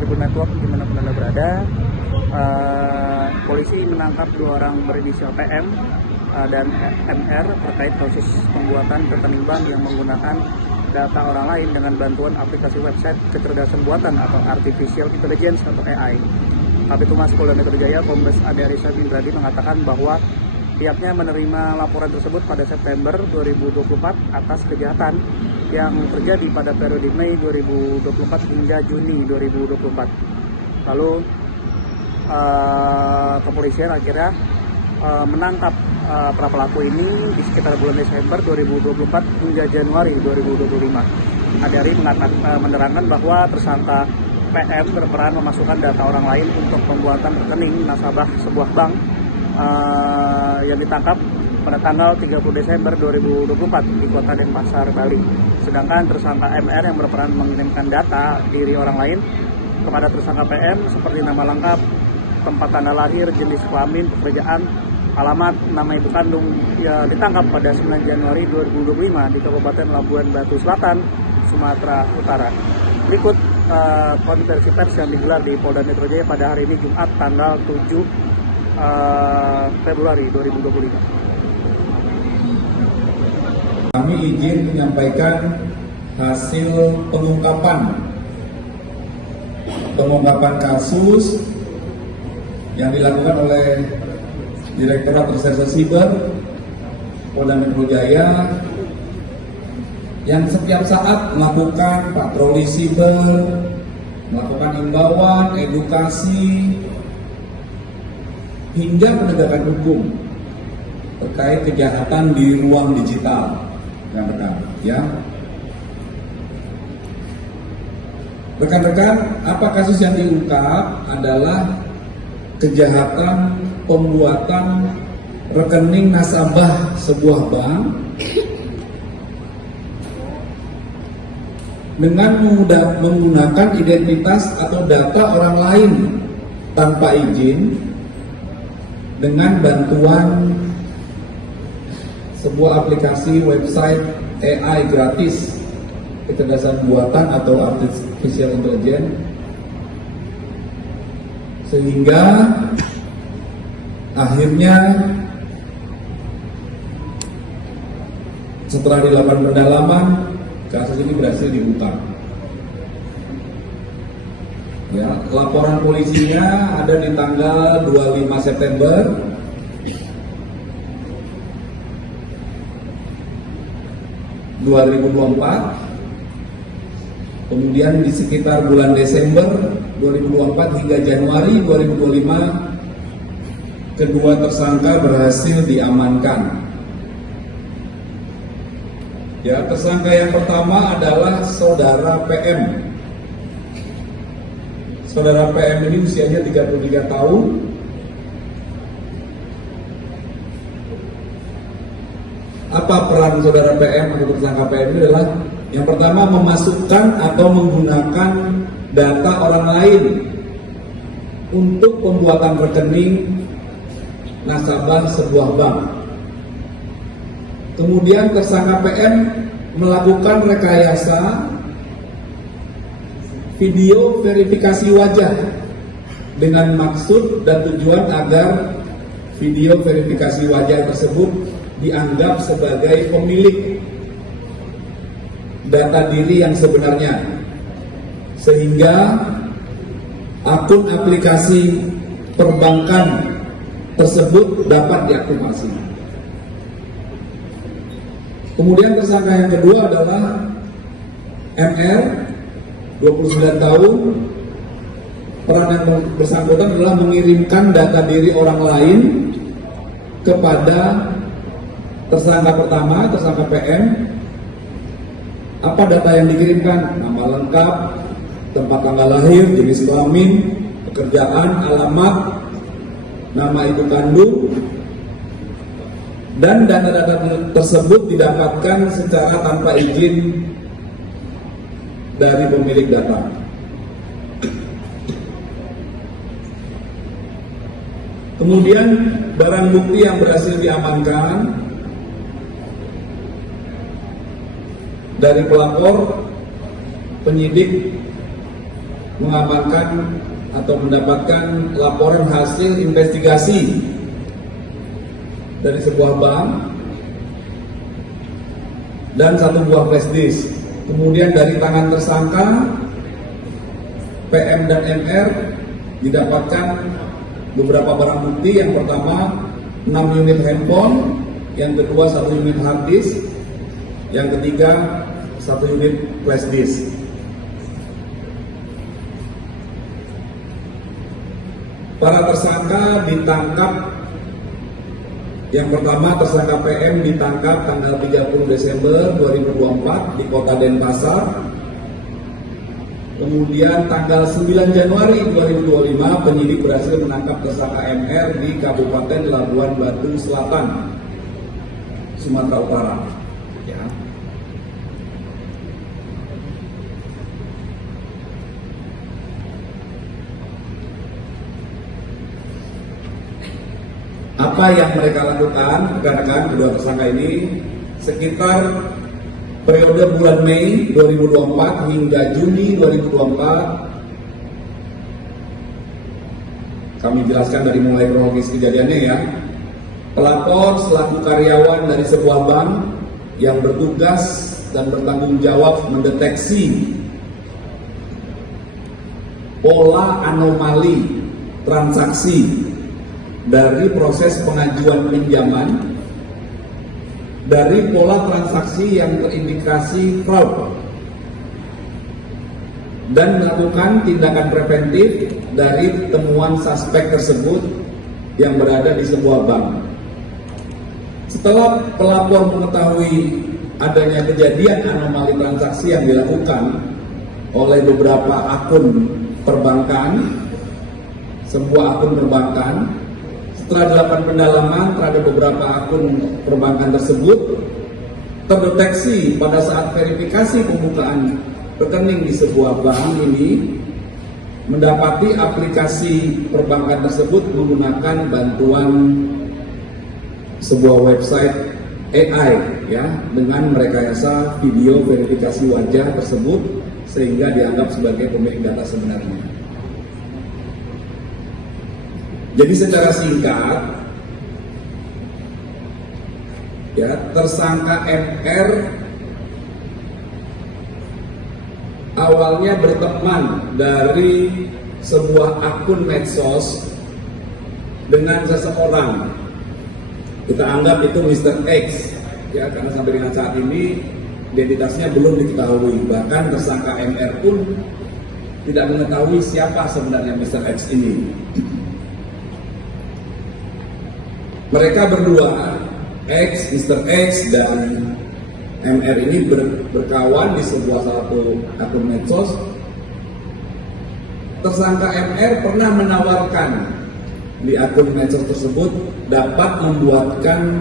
Tribun Network dimanapun Anda berada. Polisi menangkap 2 orang berinisial PM dan MR terkait kasus pembuatan rekening bank yang menggunakan data orang lain dengan bantuan aplikasi website kecerdasan buatan atau Artificial Intelligence atau AI. Kabid Humas Polda Metro Jaya Kombes Ade Arissa Bindradi mengatakan bahwa pihaknya menerima laporan tersebut pada September 2024 atas kejahatan yang terjadi pada periode Mei 2024 hingga Juni 2024. Lalu kepolisian akhirnya menangkap para pelaku ini di sekitar bulan Desember 2024 hingga Januari 2025. Adari menerangkan bahwa tersangka PM berperan memasukkan data orang lain untuk pembuatan rekening nasabah sebuah bank yang ditangkap pada tanggal 30 Desember 2024 di Kota Denpasar, Bali. Sedangkan tersangka MR yang berperan mengirimkan data diri orang lain kepada tersangka PM seperti nama lengkap, tempat tanggal lahir, jenis kelamin, pekerjaan, alamat, nama ibu kandung, ditangkap pada 9 Januari 2025 di Kabupaten Labuan Batu Selatan, Sumatera Utara. Berikut konversi pers yang digelar di Polda Metro Jaya pada hari ini Jumat tanggal 7 Februari 2025. Kami izin menyampaikan hasil pengungkapan kasus yang dilakukan oleh Direktorat Reserse Siber Polda Metro Jaya yang setiap saat melakukan patroli siber, melakukan imbauan, edukasi, hingga penegakan hukum terkait kejahatan di ruang digital. Rekan-rekan, apa kasus yang diungkap adalah kejahatan pembuatan rekening nasabah sebuah bank dengan menggunakan identitas atau data orang lain tanpa izin dengan bantuan sebuah aplikasi website AI gratis kecerdasan buatan atau Artificial Intelligence, sehingga akhirnya setelah dilakukan pendalaman kasus ini berhasil diungkap. Laporan polisinya ada di tanggal 25 September 2024, kemudian di sekitar bulan Desember 2024 hingga Januari 2025 kedua tersangka berhasil diamankan. Tersangka yang pertama adalah saudara PM. Saudara PM ini usianya 33 tahun. Apa peran saudara PM atau tersangka PM ini adalah yang pertama memasukkan atau menggunakan data orang lain untuk pembuatan rekening nasabah sebuah bank. Kemudian tersangka PM melakukan rekayasa video verifikasi wajah dengan maksud dan tujuan agar video verifikasi wajah tersebut dianggap sebagai pemilik data diri yang sebenarnya, sehingga akun aplikasi perbankan tersebut dapat diaktifasi. Kemudian tersangka yang kedua adalah MR, 29 tahun. Peran yang bersangkutan adalah mengirimkan data diri orang lain kepada tersangka pertama, tersangka PM. Apa data yang dikirimkan? Nama lengkap, tempat tanggal lahir, jenis kelamin, pekerjaan, alamat, nama ibu kandung, dan data-data tersebut didapatkan secara tanpa izin dari pemilik data. Kemudian barang bukti yang berhasil diamankan dari pelapor, penyidik mengamankan atau mendapatkan laporan hasil investigasi dari sebuah bank dan 1 buah flash disk. Kemudian dari tangan tersangka PM dan MR didapatkan beberapa barang bukti. Yang pertama 6 unit handphone, yang kedua 1 unit hard disk, yang ketiga 1 unit flash disk. Para tersangka ditangkap. Yang pertama, tersangka PM ditangkap tanggal 30 Desember 2024 di Kota Denpasar. Kemudian tanggal 9 Januari 2025 penyidik berhasil menangkap tersangka MR di Kabupaten Labuan Batu Selatan, Sumatera Utara. Ya. Apa yang mereka lakukan, rekan-rekan kedua tersangka ini, sekitar periode bulan Mei 2024 hingga Juni 2024, kami jelaskan dari mulai kronologis kejadiannya ya. Pelapor selaku karyawan dari sebuah bank yang bertugas dan bertanggung jawab mendeteksi pola anomali transaksi dari proses pengajuan pinjaman, dari pola transaksi yang terindikasi fraud, dan melakukan tindakan preventif dari temuan suspek tersebut yang berada di sebuah bank. Setelah pelapor mengetahui adanya kejadian anomali transaksi yang dilakukan oleh beberapa akun perbankan, sebuah akun perbankan, setelah dilakukan pendalaman terhadap beberapa akun perbankan tersebut, terdeteksi pada saat verifikasi pembukaan rekening di sebuah bank ini mendapati aplikasi perbankan tersebut menggunakan bantuan sebuah website AI ya, dengan merekayasa video verifikasi wajah tersebut sehingga dianggap sebagai pemilik data sebenarnya. Jadi secara singkat, ya, tersangka MR awalnya berteman dari sebuah akun medsos dengan seseorang. Kita anggap itu Mr. X, ya, karena sampai dengan saat ini identitasnya belum diketahui. Bahkan tersangka MR pun tidak mengetahui siapa sebenarnya Mr. X ini. Mereka berdua, X, Mr. X dan MR ini berkawan di sebuah satu akun medsos. Tersangka MR pernah menawarkan di akun medsos tersebut dapat membuatkan